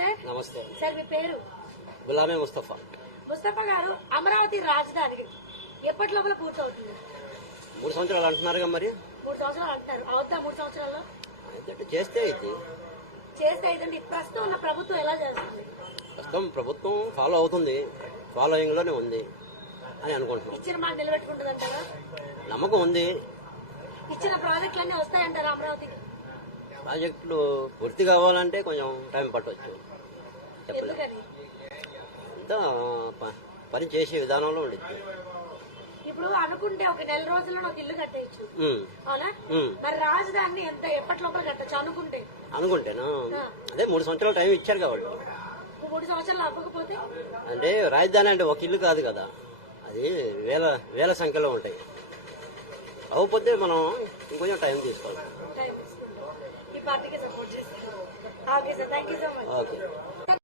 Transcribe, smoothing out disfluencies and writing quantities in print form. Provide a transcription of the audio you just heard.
నమస్తే. నమస్తే. సార్ మీ పేరు? గులామే ముస్తఫా. ముస్తఫా గారు, అమరావతి రాజధాని ఎప్పటి లోపల పూర్తవుతుంది? 3 సంవత్సరాలు అంటున్నారుగా మరి. 3 సంవత్సరాలు అంటున్నారు. అవుతా 3 సంవత్సరాల్లో అయితే చేస్తే ఇది చేస్తే ఇదండి. ప్రస్తుతం ఉన్న ప్రభుత్వం ఎలా చేస్తుంది? ప్రస్తుతం ప్రభుత్వం ఫాలో అవుతుంది, ఫాలోయింగ్ లోనే ఉంది అని అనుకుంటున్నాం. ఇచ్చిన మాట నిలబెట్టుకుంటుంది అంటారా? నమ్మకం ఉంది. ఇచ్చిన ప్రాజెక్టులన్నీ వస్తాయంటారా అమరావతికి? ప్రాజెక్టులు పూర్తి కావాలంటే కొంచెం టైం పట్టవచ్చు, చెప్పలేదు. ఎందుకని? అంతా పని చేసే విధానంలో ఉండిద్ది. ఇప్పుడు అనుకుంటే ఒక నెల రోజుల్లో ఒక ఇల్లు కట్టేయచ్చు, ఉమ్, అవునా? ఉమ్. మరి రాజధాని ఎప్పటి లోపల కట్టచ్చు అనుకుంటేనా? అదే 3 సంవత్సరాలు టైం ఇచ్చారు కాబట్టి. 3 సంవత్సరాలు అవ్వకపోతే అంటే రాజధాని అంటే ఒక ఇల్లు కాదు కదా, అది వేల సంఖ్యలో ఉంటాయి. అవ్వకపోతే మనం ఇంకొంచెం టైం తీసుకోవాలి. టైం తీసుకుంటాం. ఈ పార్టీకి సపోర్ట్ చేస్తాం. Okay sir, thank you so much. Okay.